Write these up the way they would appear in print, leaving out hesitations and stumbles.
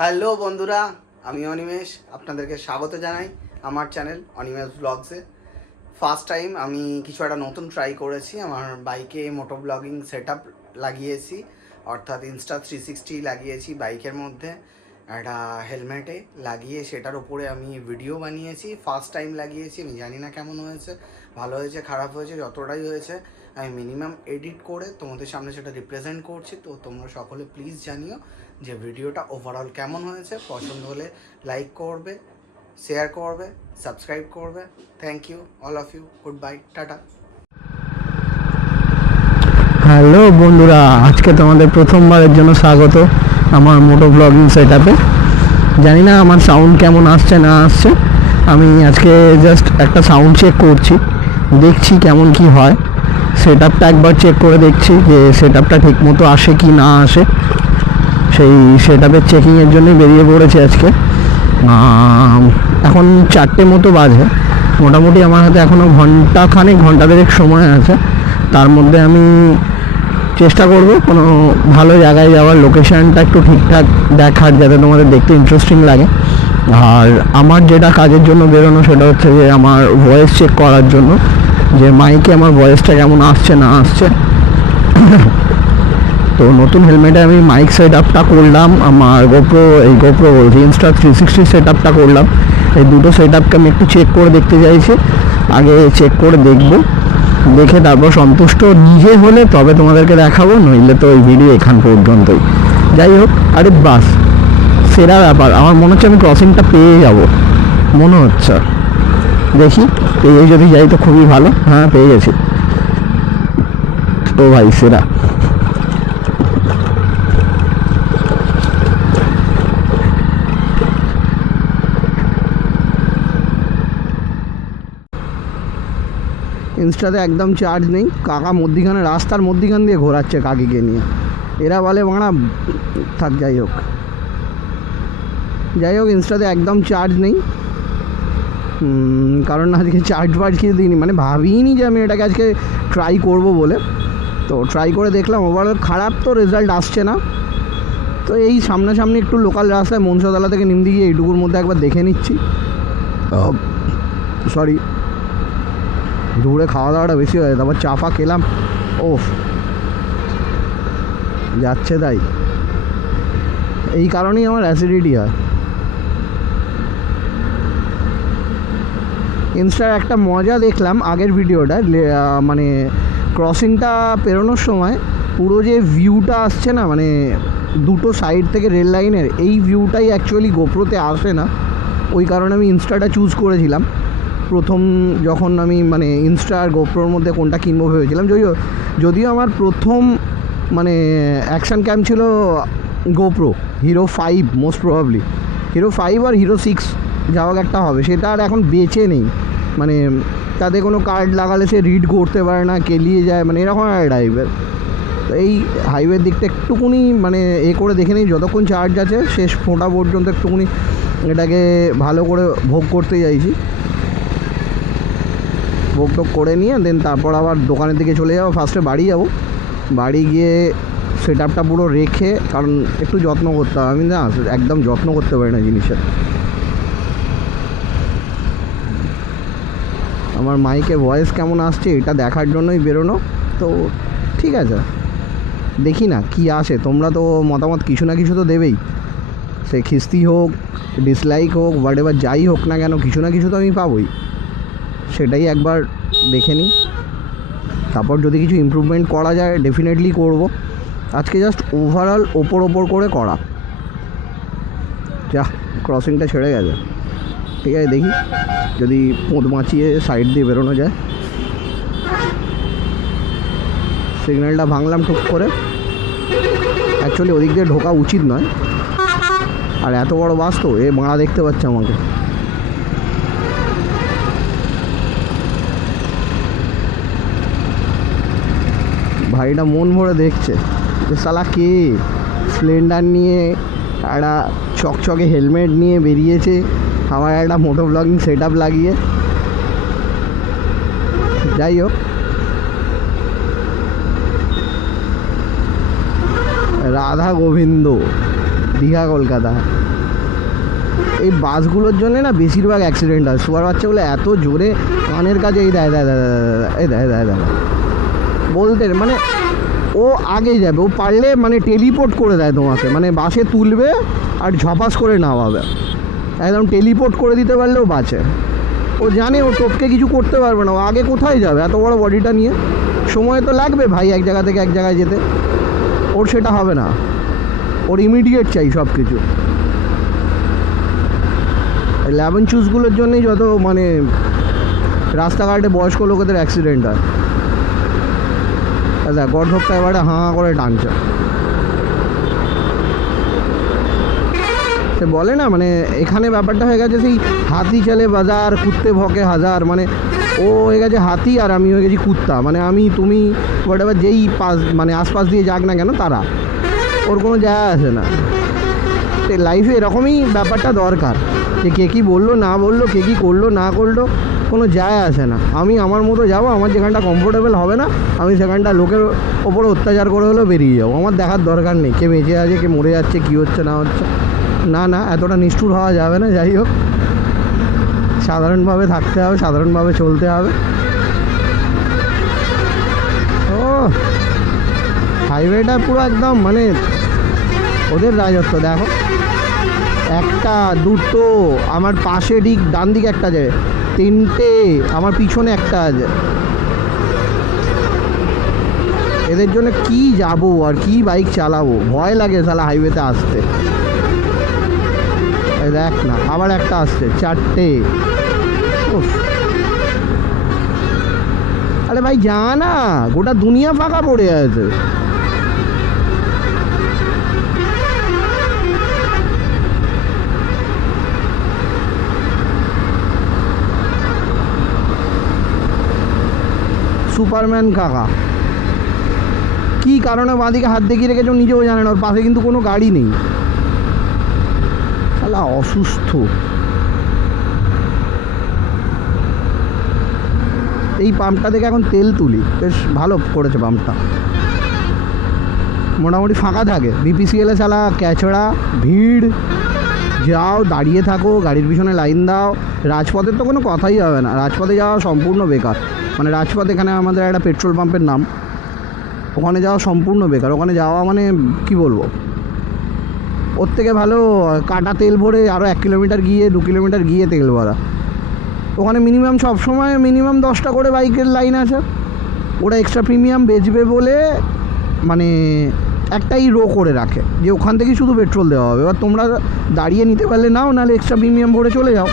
Hello বন্ধুরা, আমি অনিমেষ। আপনাদেরকে স্বাগত জানাই আমার চ্যানেল অনিমেষ ব্লগসে। ফার্স্ট টাইম আমি কিছু একটা নতুন ট্রাই করেছি। আমার বাইকে মোটো ব্লগিং সেট আপ লাগিয়েছি, অর্থাৎ ইনস্টা 360 লাগিয়েছি বাইকের মধ্যে, একটা হেলমেটে লাগিয়ে সেটার উপরে আমি ভিডিও বানিয়েছি। ফার্স্ট টাইম লাগিয়েছি, আমি জানি না কেমন হয়েছে, ভালো হয়েছে খারাপ হয়েছে, যতটাই হয়েছে আমি মিনিমাম এডিট করে তোমাদের সামনে সেটা রিপ্রেজেন্ট করছি। তো তোমরা সকলে প্লিজ জানিও যে ভিডিওটা ওভারঅল কেমন হয়েছে। পছন্দ হলে লাইক করবে, শেয়ার করবে, সাবস্ক্রাইব করবে। Thank you all of you, good bye, tata. Hello বন্ধুরা, আজকে তোমাদের প্রথমবারের জন্য স্বাগত আমার মোটো ব্লগিং সেট আপে। জানি না আমার সাউন্ড কেমন আসছে না আসছে। আমি আজকে জাস্ট একটা সাউন্ড চেক করছি, দেখছি কেমন কি হয়। সেট আপটা একবার চেক করে দেখছি যে সেট আপটা ঠিক মতো আসে কি না আসে। সেই সেট আপের চেকিংয়ের জন্যই বেরিয়ে পড়েছি আজকে। এখন 4টে মতো বাজে। মোটামুটি আমার হাতে এখনও ঘন্টা দেড়েক সময় আছে। তার মধ্যে আমি চেষ্টা করব কোনো ভালো জায়গায় যাওয়ার, লোকেশানটা একটু ঠিকঠাক দেখার, যাতে তোমাদের দেখতে ইন্টারেস্টিং লাগে। আর আমার যেটা কাজের জন্য বেরোনো সেটা হচ্ছে যে আমার ভয়েস চেক করার জন্য, যে মাইকে আমার ভয়েসটা কেমন আসছে না আসছে। তো নতুন হেলমেটে আমি মাইক সেট আপটা করলাম, আমার গোপ্রো বলছি ইনস্টা 360 সেট আপটা করলাম। এই দুটো সেট আপকে আমি একটু চেক করে দেখতে চাইছি। আগে চেক করে দেখে তারপর সন্তুষ্ট নিজে হলে তবে তোমাদেরকে দেখাবো, নইলে তো ওই ভিডিও এখান পর্যন্তই। যাই হোক, আরে বাস সেরা ব্যাপার। আমার মনে হচ্ছে আমি ক্রসিংটা পেয়ে যাব, মনে হচ্ছে। দেখি, পেয়ে যদি যাই তো খুবই ভালো। হ্যাঁ, পেয়ে গেছি। তো ভাই সেরা। ইনস্টাতে একদম চার্জ নেই। কাকা রাস্তার মধ্যিখান দিয়ে ঘোরাচ্ছে কাকিকে নিয়ে। এরা বলে বাড়া থাক। যাই হোক ইনস্টাতে একদম চার্জ নেই, কারণ আজকে চার্জ কিছু দিইনি, মানে ভাবিনি যে আমি এটাকে আজকে ট্রাই করব বলে। তো ট্রাই করে দেখলাম, ওভারঅল খারাপ তো রেজাল্ট আসছে না। তো এই সামনাসামনি একটু লোকাল রাস্তায় মনসাতলা থেকে নিমদি গিয়ে এইটুকুর মধ্যে একবার দেখে নিচ্ছি। সরি, দুপুরে খাওয়া দাওয়াটা বেশি হয়ে, তারপর চাফা খেলাম। ওফ, যাচ্ছে তাই। এই কারণেই আমার অ্যাসিডিটি হয়। ইনস্টার একটা মজা দেখলাম আগের ভিডিওটা, মানে ক্রসিংটা পেরোনোর সময় পুরো যে ভিউটা আসছে না, মানে দুটো সাইড থেকে রেল লাইনের, এই ভিউটাই অ্যাকচুয়ালি গোপ্রোতে আসে না। ওই কারণে আমি ইনস্টাটা চুজ করেছিলাম প্রথম, যখন আমি মানে ইনস্টা আর গোপ্রোর মধ্যে কোনটা কিনবো ভেবেছিলাম। যদিও আমার প্রথম মানে অ্যাকশান ক্যাম ছিল GoPro hero 5, most probably hero 5 আর হিরো 6 যাওয়া একটা হবে, সেটা আর এখন বেঁচে নেই। মানে তাতে কোনো কার্ড লাগালে সে রিড করতে পারে না, কেলিয়ে যায়, মানে এরকম একটা টাইপের। তো এই হাইওয়ের দিকটা একটুকুনি মানে করে দেখে নিই, যতক্ষণ চার্জ আছে শেষ ফোঁটা পর্যন্ত একটুকুনি এটাকে ভালো করে ভোগ করতে চাইছি। ভোগ টোগ করে নিয়ে দেন তারপর আবার দোকানের দিকে চলে যাবো। ফার্স্টে বাড়ি গিয়ে সেট আপটা পুরো রেখে, কারণ একটু যত্ন করতে হবে। আমি না একদম যত্ন করতে পারি না জিনিসের। আমার মাইকে ভয়েস কেমন আসছে এটা দেখার জন্যই বেরোনো। তো ঠিক আছে, দেখি না কি আসে। তোমরা তো মতামত কিছু না কিছু তো দেবেই, সে খিস্তি হোক, ডিসলাইক হোক, হোয়াট এভার যাই হোক না কেন, কিছু না কিছু তো আমি পাবোই। সেটাই একবার দেখে নিই, তারপর যদি কিছু ইমপ্রুভমেন্ট করা যায় ডেফিনেটলি করব। আজকে জাস্ট ওভারঅল ওপর করে করা। যা, ক্রসিংটা ছেড়ে গেছে। ঠিক আছে, দেখি যদি পোঁত মাছিয়ে সাইড দিয়ে বেরোনো যায়। সিগন্যালটা ভাঙলাম টুক করে। অ্যাকচুয়ালি ওদিক দিয়ে ঢোকা উচিত নয়, আর এত বড় বাস তো, এ মারা দেখতে পাচ্ছে আমাকে। ভাইটা মন ভরে দেখছে যে শালা কে স্প্লেন্ডার নিয়ে, একটা চকচকে হেলমেট নিয়ে বেরিয়েছে, আমার একটা মোটো ব্লগিং সেট আপ লাগিয়ে। যাই হোক, রাধা গোবিন্দ, দীঘা কলকাতা। এই বাসগুলোর জন্য না বেশিরভাগ অ্যাক্সিডেন্ট হয়। সুপার বাচ্চাগুলো এত জোরে কানের কাছে এই দেয় বলতে মানে ও আগে যাবে, ও পারলে মানে টেলিপোর্ট করে দেয় তোমাকে, মানে বাসে তুলবে আর ঝপাস করে নামাবে, একদম টেলিপোর্ট করে দিতে পারলেও বাঁচে। ও জানে ও টপকে কিছু করতে পারবে না, ও আগে কোথায় যাবে এত বড় বডিটা নিয়ে? সময় তো লাগবে ভাই এক জায়গা থেকে এক জায়গায় যেতে, ওর সেটা হবে না, ওর ইমিডিয়েট চাই সব কিছু। 11 চুজগুলোর জন্যই যত মানে রাস্তাঘাটে বয়স্ক লোকেদের অ্যাক্সিডেন্ট হয়। দেখ গর্ধপটা এবারে হাঁ করে টানছে। সে বলে না মানে এখানে ব্যাপারটা হয়ে গেছে সেই হাতি চলে বাজার কুত্তে ভকে হাজার, মানে ও হয়ে গেছে হাতি আর আমি হয়ে গেছি কুত্তা, মানে আমি তুমি হোয়াট এভার যেই পাশ মানে আশপাশ দিয়ে যাক না কেন তারা, ওর কোনো যায় আসে না। লাইফে এরকমই ব্যাপারটা দরকার যে কে কী বললো না বললো, কে কী করলো না করলো কোনো যায় আসে না। আমি আমার মতো যাবো, আমার যেখানটা কমফোর্টেবল হবে না আমি সেখানটা লোকের ওপরে অত্যাচার করে হলেও বেরিয়ে যাবো, আমার দেখার দরকার নেই কে বেঁচে আছে কে মরে যাচ্ছে কী হচ্ছে না হচ্ছে। না এতটা নিষ্ঠুর হওয়া যাবে না। যাই হোক, সাধারণভাবে থাকতে হবে, সাধারণভাবে চলতে হবে। ও হাইওয়েটা পুরো একদম মানে ওদের রাজত্ব। দেখো একটা দুটো আমার পাশে ঠিক ডান দিকে একটা যায়, তিনটে আমার পিছনে একটা আছে। এদের জন্য কি যাবো আর কি বাইক চালাবো, ভয় লাগে শালা হাইওয়েতে আসতে। দেখ না আবার একটা আসছে, চারটে। আরে ভাই যা না, গোটা দুনিয়া ফাঁকা পড়ে আছে। সুপারম্যান কাকা কী কারণে বাঁদিকে হাত দেখিয়ে রেখেছে নিজেও জানে না, ওর পাশে কিন্তু কোনো গাড়ি নেই, শালা অসুস্থ। এই পাম্পটা থেকে এখন তেল তুলি, বেশ ভালো করেছে পাম্পটা, মোটামুটি ফাঁকা থাকে। বিপিসিএলে শালা ক্যাচড়া ভিড়, যাও দাঁড়িয়ে থাকো, গাড়ির পিছনে লাইন দাও। রাজপথের তো কোনো কথাই হবে না, রাজপথে যাওয়া সম্পূর্ণ বেকার। মানে রাজপথ এখানে আমাদের একটা পেট্রোল পাম্পের নাম, ওখানে যাওয়া সম্পূর্ণ বেকার। ওখানে যাওয়া মানে কি বলবো, ওর থেকে ভালো কাটা তেল ভরে আরও 1 কিলোমিটার গিয়ে 2 কিলোমিটার গিয়ে তেল ভরা। ওখানে মিনিমাম সবসময় মিনিমাম 10টা করে বাইকের লাইন আছে। ওরা এক্সট্রা প্রিমিয়াম বেচবে বলে মানে একটাই রো করে রাখে যে ওখান থেকেই শুধু পেট্রোল দেওয়া হবে। এবার তোমরা দাঁড়িয়ে নিতে পারলে নাও, নাহলে এক্সট্রা প্রিমিয়াম ভরে চলে যাও।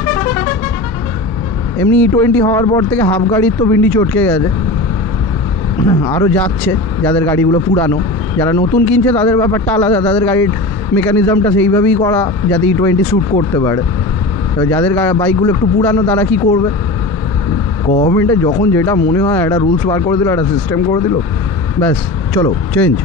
এমনি E20 হওয়ার পর থেকে হাফ গাড়ির তো বিন্ডি চটকে গেছে, আরও যাচ্ছে। যাদের গাড়িগুলো পুরানো, যারা নতুন কিনছে তাদের ব্যাপারটা আলাদা, তাদের গাড়ির মেকানিজমটা সেইভাবেই করা যাতে E20 শ্যুট করতে পারে। তো যাদের বাইকগুলো একটু পুরানো তারা কি করবে, গভর্নমেন্টে যখন যেটা মনে হয় একটা রুলস বার করে দিল, একটা সিস্টেম করে দিল, ব্যাস চলো চেঞ্জ।